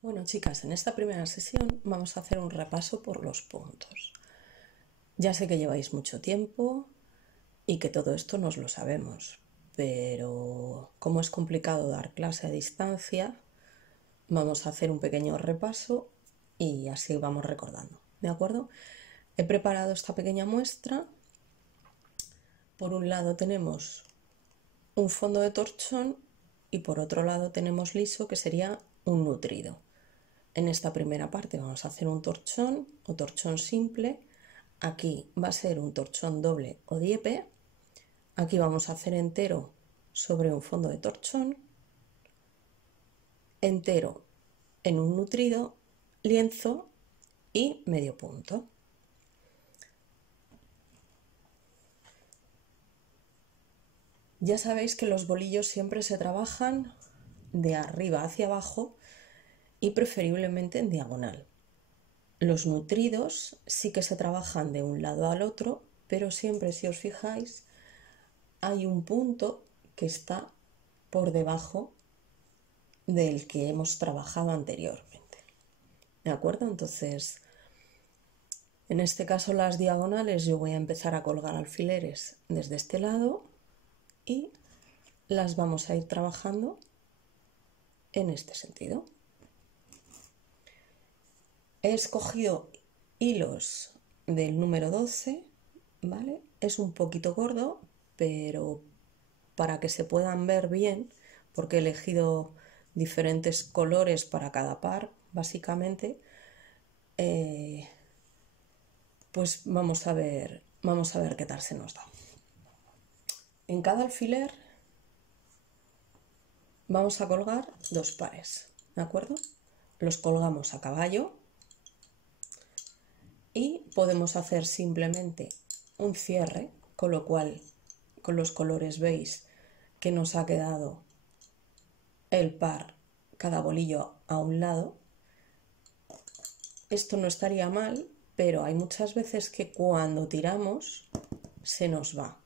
Bueno, chicas, en esta primera sesión vamos a hacer un repaso por los puntos. Ya sé que lleváis mucho tiempo y que todo esto nos lo sabemos, pero como es complicado dar clase a distancia, vamos a hacer un pequeño repaso y así vamos recordando, ¿de acuerdo? He preparado esta pequeña muestra. Por un lado tenemos un fondo de torchón y por otro lado tenemos liso, que sería un nutrido. En esta primera parte vamos a hacer un torchón o torchón simple. Aquí va a ser un torchón doble o diepe. Aquí vamos a hacer entero sobre un fondo de torchón, entero en un nutrido, lienzo y medio punto. Ya sabéis que los bolillos siempre se trabajan de arriba hacia abajo y preferiblemente en diagonal. Los nutridos sí que se trabajan de un lado al otro, pero siempre, si os fijáis, hay un punto que está por debajo del que hemos trabajado anteriormente. ¿De acuerdo? Entonces, en este caso las diagonales yo voy a empezar a colgar alfileres desde este lado y las vamos a ir trabajando en este sentido. He escogido hilos del número 12, ¿vale? Es un poquito gordo, pero para que se puedan ver bien, porque he elegido diferentes colores para cada par, básicamente, pues vamos a ver qué tal se nos da. En cada alfiler vamos a colgar dos pares, ¿de acuerdo? Los colgamos a caballo y podemos hacer simplemente un cierre, con lo cual con los colores veis que nos ha quedado el par, cada bolillo a un lado. Esto no estaría mal, pero hay muchas veces que cuando tiramos se nos va.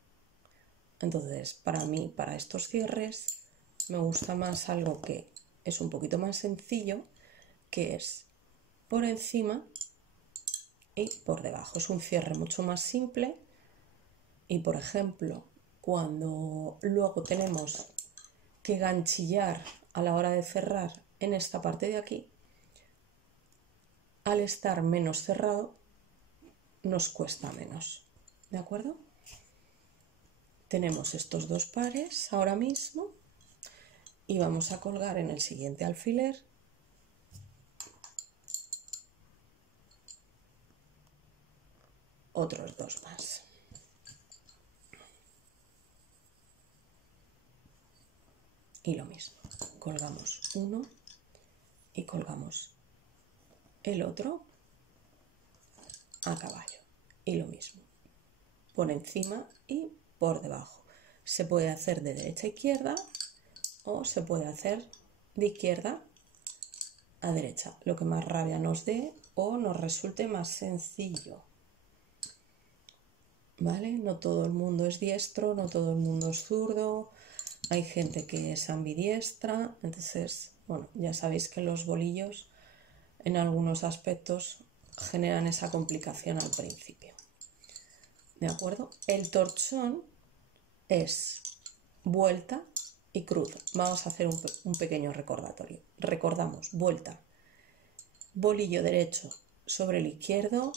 Entonces, para mí, para estos cierres, me gusta más algo que es un poquito más sencillo, que es por encima y por debajo. Es un cierre mucho más simple y, por ejemplo, cuando luego tenemos que ganchillar a la hora de cerrar en esta parte de aquí, al estar menos cerrado nos cuesta menos, ¿de acuerdo? Tenemos estos dos pares ahora mismo y vamos a colgar en el siguiente alfiler otros dos más. Y lo mismo, colgamos uno y colgamos el otro a caballo. Y lo mismo, por encima y por debajo. Se puede hacer de derecha a izquierda o se puede hacer de izquierda a derecha, lo que más rabia nos dé o nos resulte más sencillo. ¿Vale? No todo el mundo es diestro, no todo el mundo es zurdo, hay gente que es ambidiestra, entonces, bueno, ya sabéis que los bolillos en algunos aspectos generan esa complicación al principio. ¿De acuerdo? El torchón es vuelta y cruz. Vamos a hacer un pequeño recordatorio. Recordamos, vuelta, bolillo derecho sobre el izquierdo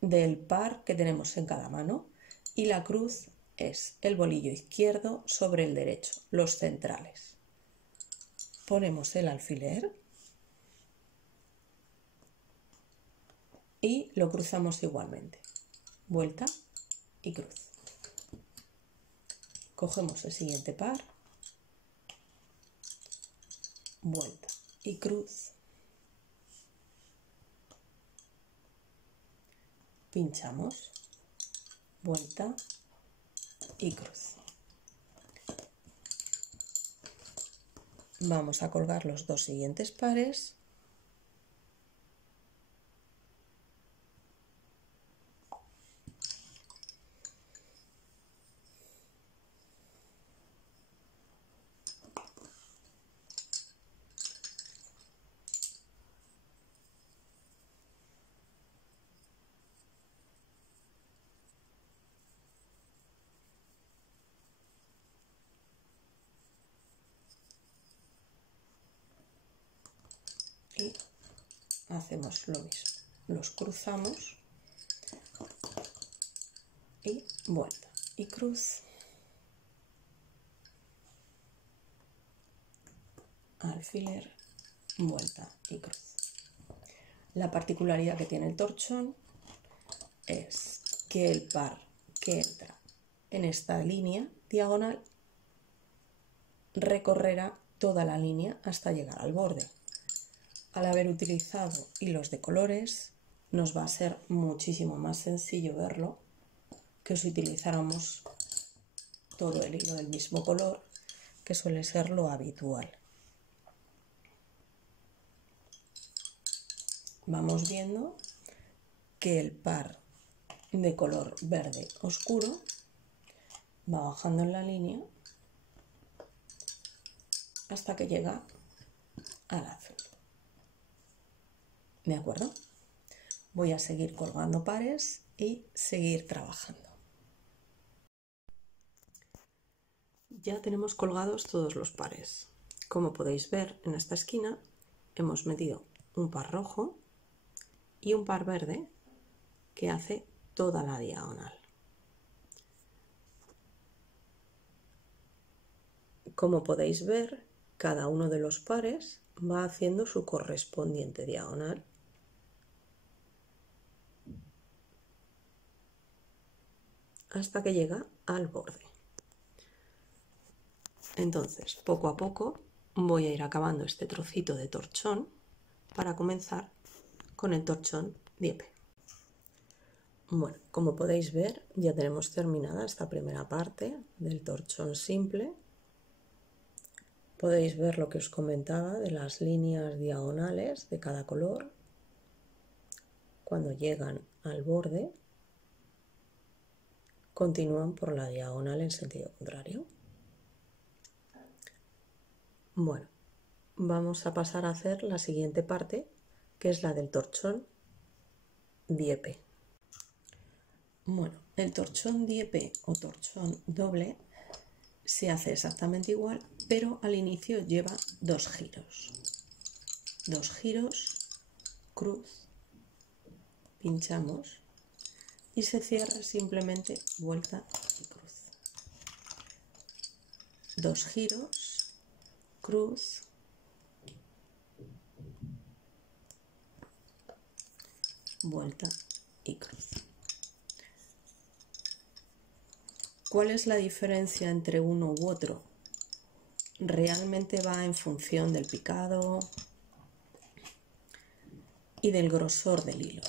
del par que tenemos en cada mano, y la cruz es el bolillo izquierdo sobre el derecho, los centrales. Ponemos el alfiler y lo cruzamos igualmente, vuelta y cruz. Cogemos el siguiente par, vuelta y cruz, pinchamos, vuelta y cruz. Vamos a colgar los dos siguientes pares y hacemos lo mismo, los cruzamos y vuelta y cruz, alfiler, vuelta y cruz. La particularidad que tiene el torchón es que el par que entra en esta línea diagonal recorrerá toda la línea hasta llegar al borde. Al haber utilizado hilos de colores, nos va a ser muchísimo más sencillo verlo que si utilizáramos todo el hilo del mismo color, que suele ser lo habitual. Vamos viendo que el par de color verde oscuro va bajando en la línea hasta que llega al azul. ¿De acuerdo? Voy a seguir colgando pares y seguir trabajando. Ya tenemos colgados todos los pares. Como podéis ver, en esta esquina hemos metido un par rojo y un par verde que hace toda la diagonal. Como podéis ver, cada uno de los pares va haciendo su correspondiente diagonal. Hasta que llega al borde. Entonces, poco a poco voy a ir acabando este trocito de torchón para comenzar con el torchón diepe. Bueno, como podéis ver, ya tenemos terminada esta primera parte del torchón simple. Podéis ver lo que os comentaba de las líneas diagonales de cada color. Cuando llegan al borde, continúan por la diagonal en sentido contrario. Bueno, vamos a pasar a hacer la siguiente parte, que es la del torchón diepe. Bueno, el torchón diepe o torchón doble se hace exactamente igual, pero al inicio lleva dos giros. Dos giros, cruz, pinchamos y se cierra simplemente vuelta y cruz. Dos giros, cruz, vuelta y cruz. ¿Cuál es la diferencia entre uno u otro? Realmente va en función del picado y del grosor del hilo.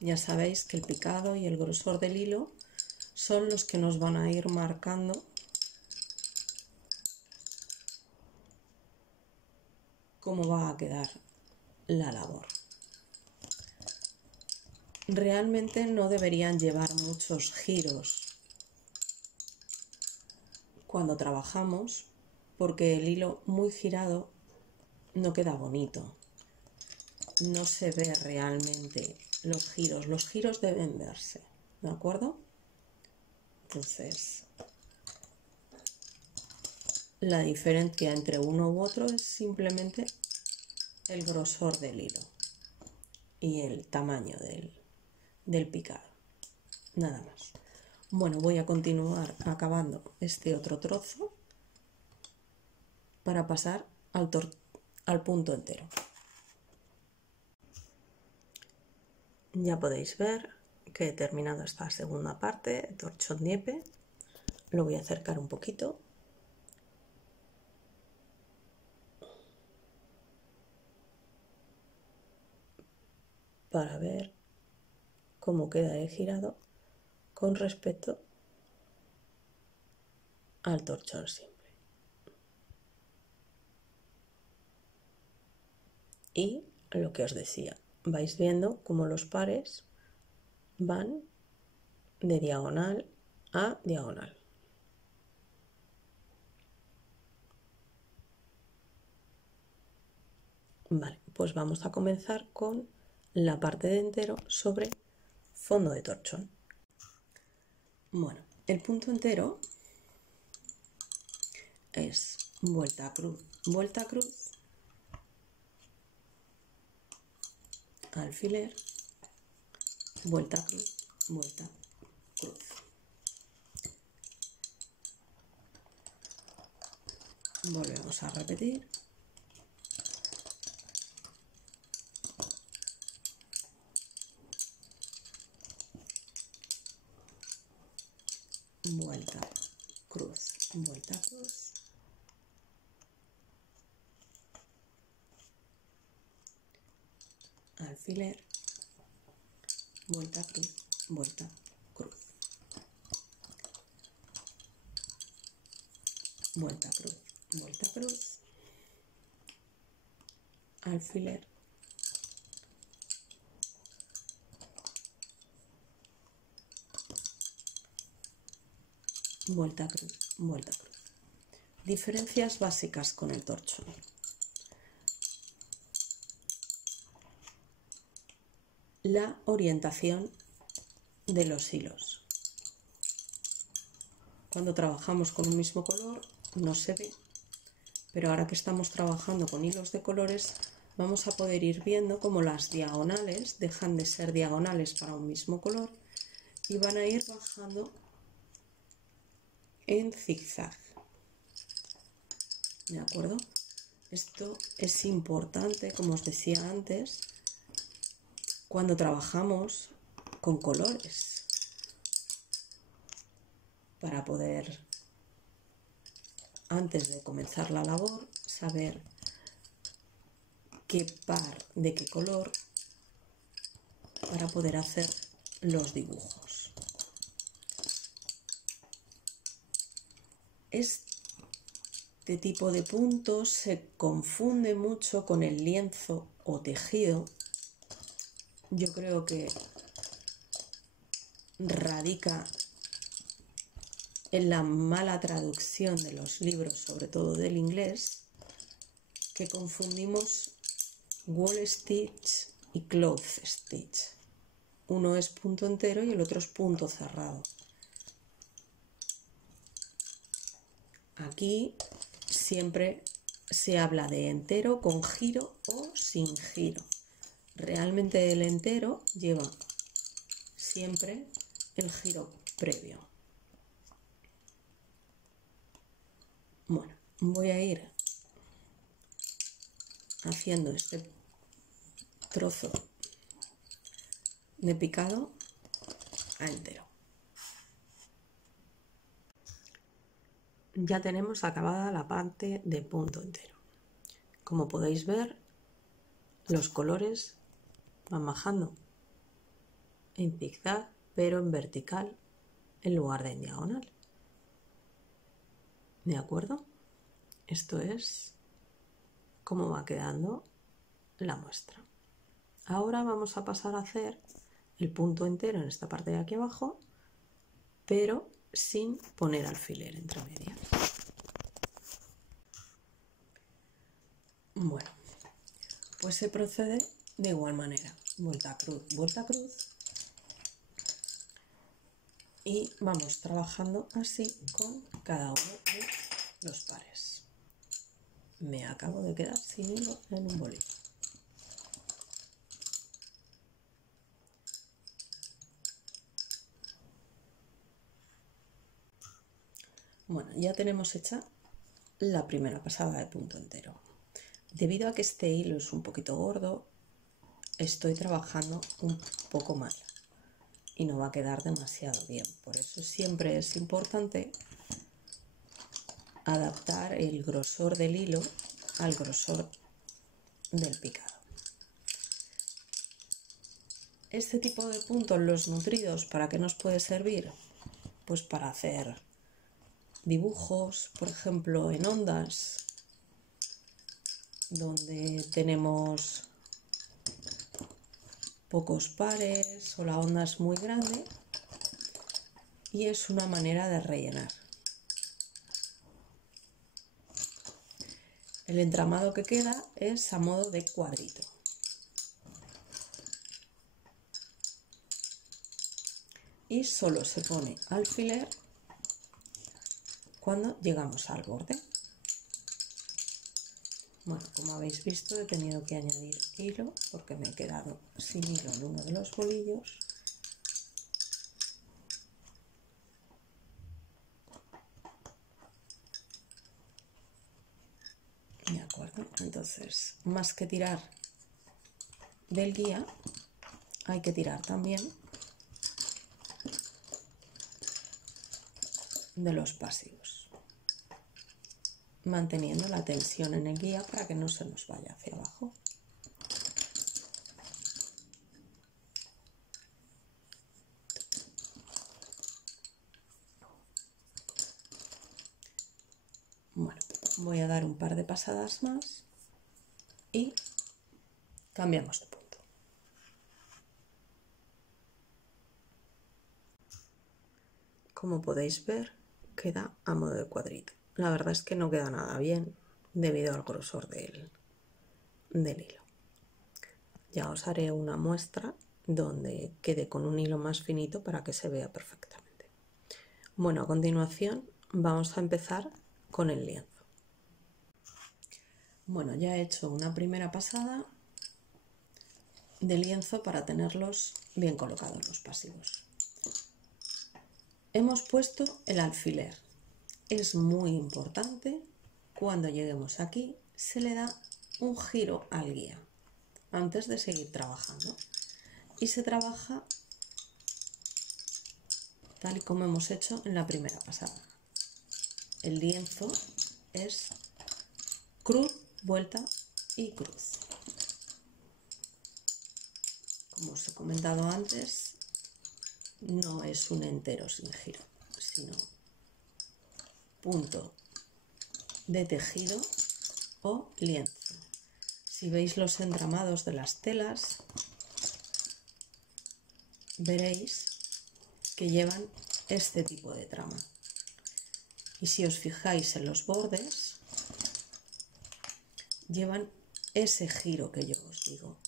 Ya sabéis que el picado y el grosor del hilo son los que nos van a ir marcando cómo va a quedar la labor. Realmente no deberían llevar muchos giros cuando trabajamos, porque el hilo muy girado no queda bonito. No se ve realmente los giros deben verse, ¿de acuerdo? Entonces, la diferencia entre uno u otro es simplemente el grosor del hilo y el tamaño del picado, nada más. Bueno, voy a continuar acabando este otro trozo para pasar al punto entero. Ya podéis ver que he terminado esta segunda parte, torchón diepe. Lo voy a acercar un poquito. Para ver cómo queda el girado con respecto al torchón simple. Y lo que os decía, vais viendo cómo los pares van de diagonal a diagonal. Vale, pues vamos a comenzar con la parte de entero sobre fondo de torchón. Bueno, el punto entero es vuelta cruz, alfiler, vuelta, cruz, vuelta, cruz. Volvemos a repetir. Vuelta, cruz, vuelta, cruz. Alfiler, vuelta, cruz, vuelta, cruz. Vuelta, cruz, vuelta, cruz. Alfiler, vuelta, cruz, vuelta, cruz. Diferencias básicas con el torchón. La orientación de los hilos. Cuando trabajamos con un mismo color no se ve, pero ahora que estamos trabajando con hilos de colores vamos a poder ir viendo cómo las diagonales dejan de ser diagonales para un mismo color y van a ir bajando en zigzag. ¿De acuerdo? Esto es importante, como os decía antes, cuando trabajamos con colores, para poder, antes de comenzar la labor, saber qué par de qué color para poder hacer los dibujos. Este tipo de puntos se confunde mucho con el lienzo o tejido. Yo creo que radica en la mala traducción de los libros, sobre todo del inglés, que confundimos wall stitch y cloth stitch. Uno es punto entero y el otro es punto cerrado. Aquí siempre se habla de entero con giro o sin giro. Realmente el entero lleva siempre el giro previo. Bueno, voy a ir haciendo este trozo de picado a entero. Ya tenemos acabada la parte de punto entero. Como podéis ver, los colores van bajando en zigzag, pero en vertical en lugar de en diagonal. ¿De acuerdo? Esto es cómo va quedando la muestra. Ahora vamos a pasar a hacer el punto entero en esta parte de aquí abajo, pero sin poner alfiler entre medias. Bueno, pues se procede de igual manera. Vuelta, cruz, y vamos trabajando así con cada uno de los pares. Me acabo de quedar sin hilo en un bolillo. Bueno, ya tenemos hecha la primera pasada de punto entero. Debido a que este hilo es un poquito gordo, estoy trabajando un poco mal y no va a quedar demasiado bien. Por eso siempre es importante adaptar el grosor del hilo al grosor del picado. Este tipo de puntos, los nutridos, ¿para qué nos puede servir? Pues para hacer dibujos, por ejemplo, en ondas, donde tenemos pocos pares o la onda es muy grande, y es una manera de rellenar. El entramado que queda es a modo de cuadrito. Y solo se pone alfiler cuando llegamos al borde. Bueno, como habéis visto, he tenido que añadir hilo porque me he quedado sin hilo en uno de los bolillos. De acuerdo, entonces, más que tirar del guía, hay que tirar también de los pasivos, manteniendo la tensión en el guía para que no se nos vaya hacia abajo. Bueno, voy a dar un par de pasadas más y cambiamos de punto. Como podéis ver, queda a modo de cuadrito. La verdad es que no queda nada bien debido al grosor del hilo. Ya os haré una muestra donde quede con un hilo más finito para que se vea perfectamente. Bueno, a continuación vamos a empezar con el lienzo. Bueno, ya he hecho una primera pasada de lienzo para tenerlos bien colocados los pasivos. Hemos puesto el alfiler. Es muy importante, cuando lleguemos aquí se le da un giro al guía antes de seguir trabajando y se trabaja tal y como hemos hecho en la primera pasada. El lienzo es cruz, vuelta y cruz. Como os he comentado antes, no es un entero sin giro, sino punto de tejido o lienzo. Si veis los entramados de las telas, veréis que llevan este tipo de trama. Y si os fijáis en los bordes, llevan ese giro que yo os digo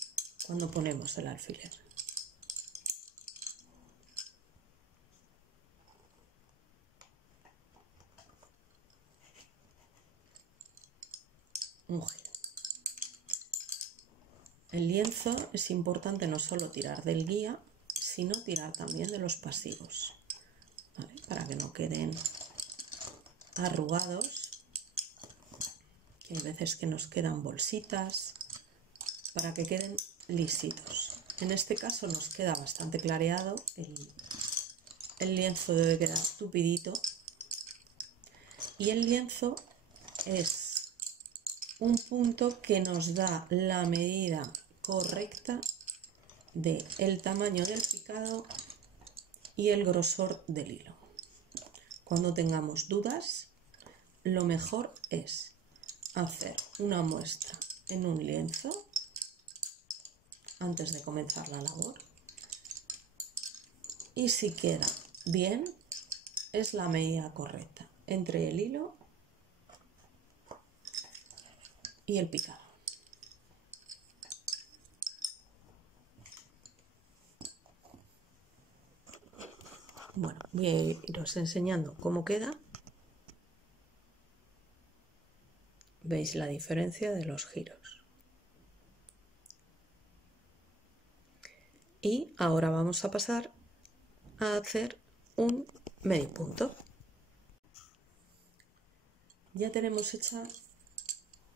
cuando ponemos el alfiler. Un giro. El lienzo es importante no solo tirar del guía, sino tirar también de los pasivos, ¿vale? Para que no queden arrugados, que hay veces que nos quedan bolsitas, para que queden lisitos. En este caso nos queda bastante clareado, el lienzo debe quedar tupidito y el lienzo es un punto que nos da la medida correcta del tamaño del picado y el grosor del hilo. Cuando tengamos dudas, lo mejor es hacer una muestra en un lienzo antes de comenzar la labor y si queda bien, es la medida correcta entre el hilo y el picado. Bueno, voy a iros enseñando cómo queda. Veis la diferencia de los giros. Y ahora vamos a pasar a hacer un medio punto. Ya tenemos hecha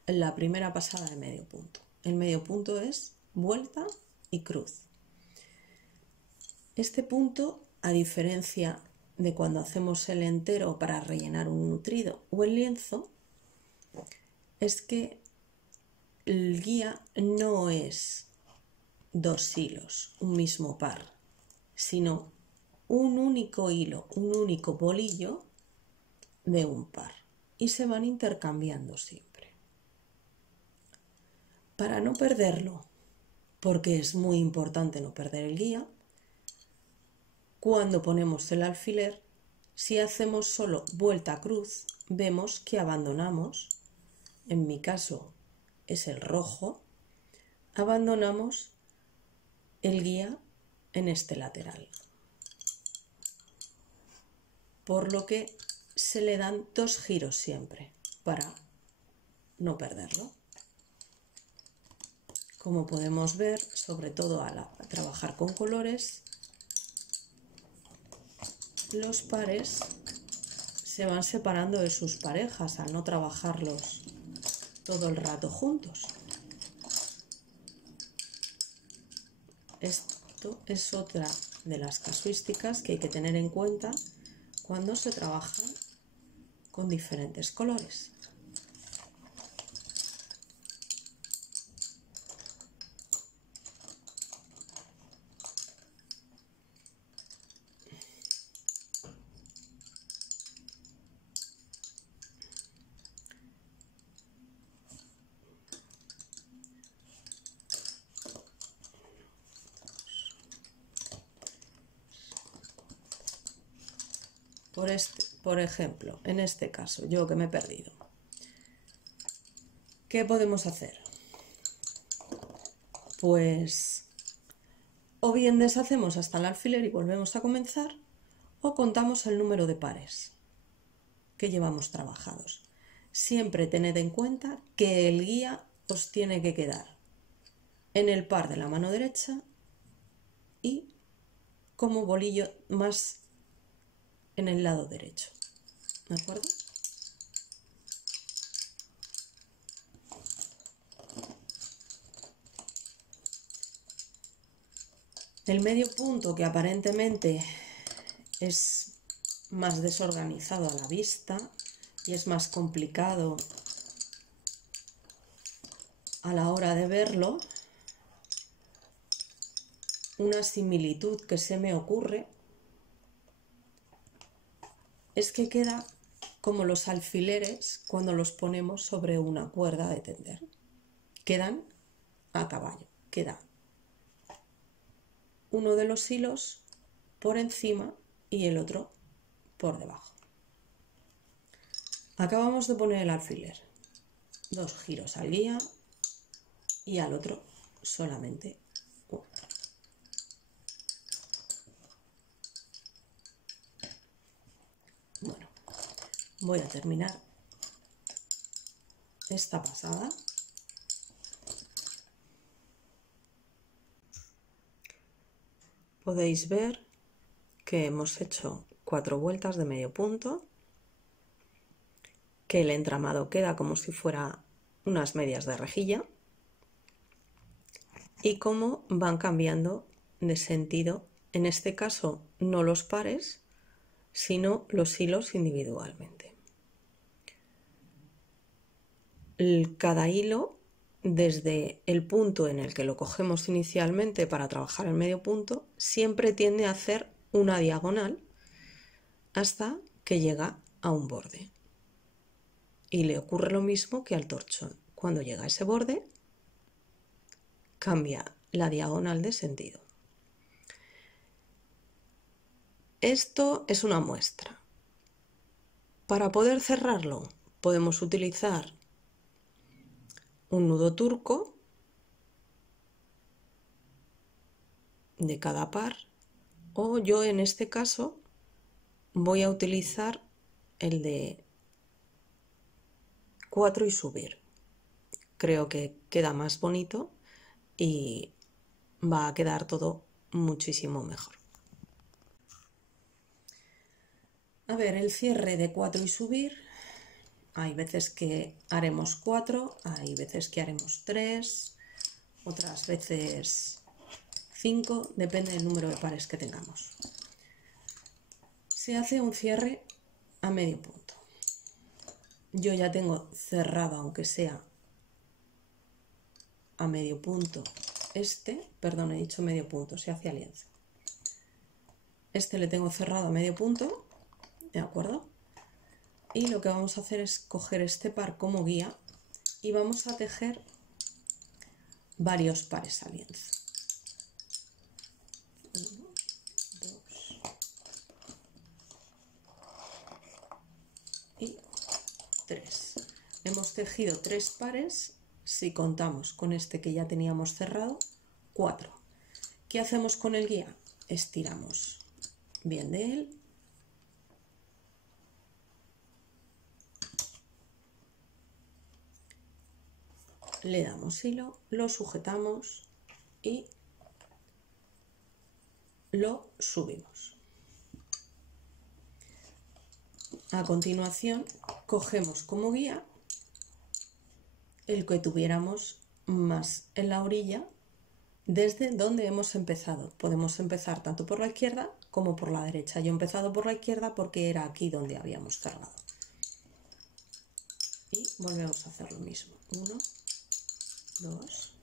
la primera pasada de medio punto. El medio punto es vuelta y cruz. Este punto, a diferencia de cuando hacemos el entero para rellenar un nutrido o el lienzo, es que el guía no es dos hilos, un mismo par, sino un único hilo, un único bolillo de un par y se van intercambiando siempre. Para no perderlo, porque es muy importante no perder el guía, cuando ponemos el alfiler, si hacemos solo vuelta cruz, vemos que abandonamos, en mi caso es el rojo, abandonamos el guía en este lateral, por lo que se le dan dos giros siempre para no perderlo. como podemos ver, sobre todo al trabajar con colores, los pares se van separando de sus parejas al no trabajarlos todo el rato juntos. Esto es otra de las casuísticas que hay que tener en cuenta cuando se trabajan con diferentes colores. Por ejemplo, en este caso, yo que me he perdido, ¿qué podemos hacer? Pues o bien deshacemos hasta el alfiler y volvemos a comenzar, o contamos el número de pares que llevamos trabajados. Siempre tened en cuenta que el guía os tiene que quedar en el par de la mano derecha y como bolillo más en el lado derecho. ¿De acuerdo? El medio punto, que aparentemente es más desorganizado a la vista y es más complicado a la hora de verlo, una similitud que se me ocurre es que queda como los alfileres cuando los ponemos sobre una cuerda de tender. Quedan a caballo, queda uno de los hilos por encima y el otro por debajo. Acabamos de poner el alfiler, 2 giros al guía y al otro solamente uno. Bueno, voy a terminar esta pasada. Podéis ver que hemos hecho 4 vueltas de medio punto, que el entramado queda como si fuera unas medias de rejilla y cómo van cambiando de sentido, en este caso no los pares, sino los hilos individualmente. Cada hilo, desde el punto en el que lo cogemos inicialmente para trabajar el medio punto, siempre tiende a hacer una diagonal hasta que llega a un borde. Y le ocurre lo mismo que al torchón. Cuando llega a ese borde, cambia la diagonal de sentido. Esto es una muestra. Para poder cerrarlo, podemos utilizar un nudo turco de cada par, o yo en este caso voy a utilizar el de 4 y subir. Creo que queda más bonito y va a quedar todo muchísimo mejor. A ver, el cierre de 4 y subir, hay veces que haremos 4, hay veces que haremos 3, otras veces 5, depende del número de pares que tengamos. Se hace un cierre a medio punto. Yo ya tengo cerrado, aunque sea a medio punto perdón, he dicho medio punto, se hace alianza. Este le tengo cerrado a medio punto, ¿de acuerdo? Y lo que vamos a hacer es coger este par como guía y vamos a tejer varios pares alianza. 1, 2 y 3. Hemos tejido 3 pares, si contamos con este que ya teníamos cerrado, 4. ¿Qué hacemos con el guía? Estiramos bien de él. le damos hilo, lo sujetamos y lo subimos. A continuación, cogemos como guía el que tuviéramos más en la orilla desde donde hemos empezado. Podemos empezar tanto por la izquierda como por la derecha. Yo he empezado por la izquierda porque era aquí donde habíamos cerrado. Y volvemos a hacer lo mismo. 1, 2,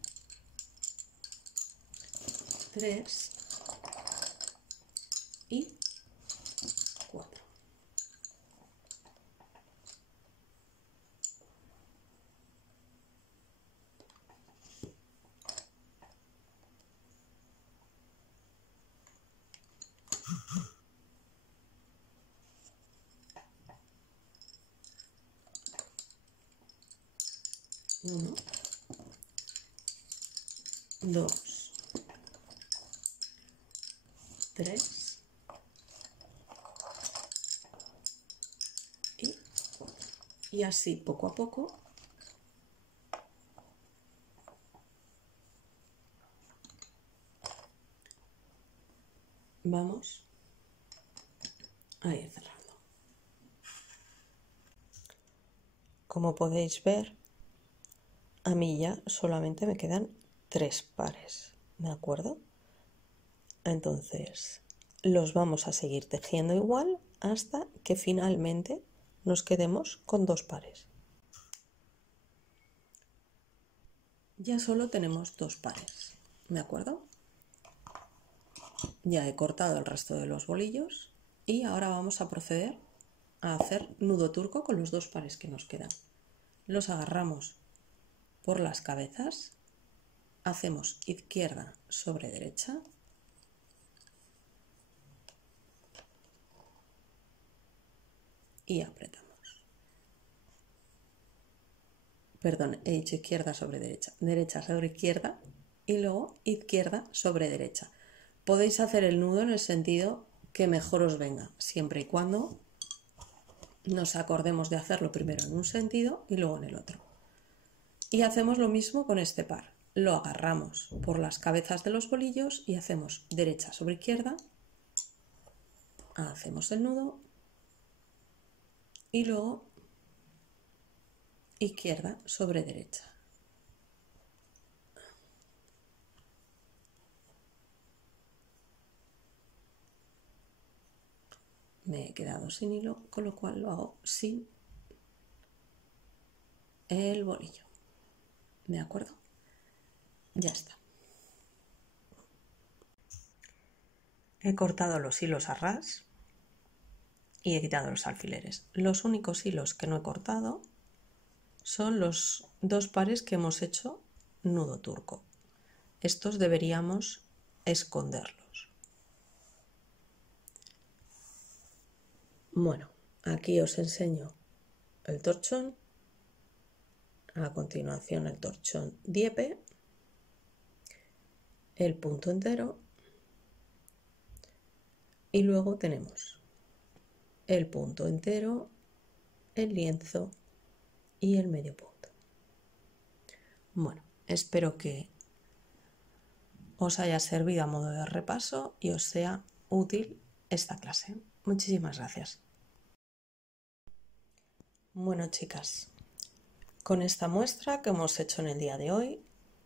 3 y 4. Uno, 2, 3 y 4. Y así poco a poco vamos a ir cerrando. Como podéis ver, a mí ya solamente me quedan 3 pares, ¿de acuerdo? Entonces los vamos a seguir tejiendo igual hasta que finalmente nos quedemos con 2 pares. Ya solo tenemos 2 pares, ¿de acuerdo? Ya he cortado el resto de los bolillos y ahora vamos a proceder a hacer nudo turco con los 2 pares que nos quedan. Los agarramos por las cabezas, hacemos izquierda sobre derecha y apretamos. Perdón, he dicho izquierda sobre derecha, derecha sobre izquierda y luego izquierda sobre derecha. Podéis hacer el nudo en el sentido que mejor os venga, siempre y cuando nos acordemos de hacerlo primero en un sentido y luego en el otro. Y hacemos lo mismo con este par. Lo agarramos por las cabezas de los bolillos y hacemos derecha sobre izquierda, hacemos el nudo y luego izquierda sobre derecha. Me he quedado sin hilo, con lo cual lo hago sin el bolillo. ¿De acuerdo? Ya está. He cortado los hilos a ras y he quitado los alfileres. Los únicos hilos que no he cortado son los 2 pares que hemos hecho nudo turco. Estos deberíamos esconderlos. Bueno, aquí os enseño el torchón, a continuación el torchón diepe, el punto entero y luego tenemos el punto entero, el lienzo y el medio punto. Bueno, espero que os haya servido a modo de repaso y os sea útil esta clase. Muchísimas gracias. Bueno, chicas, con esta muestra que hemos hecho en el día de hoy,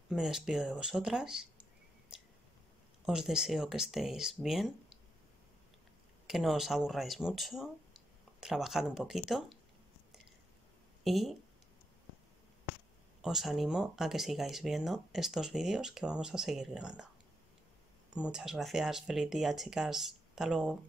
me despido de vosotras. Os deseo que estéis bien, que no os aburráis mucho, trabajad un poquito y os animo a que sigáis viendo estos vídeos que vamos a seguir grabando. Muchas gracias, feliz día, chicas. Hasta luego.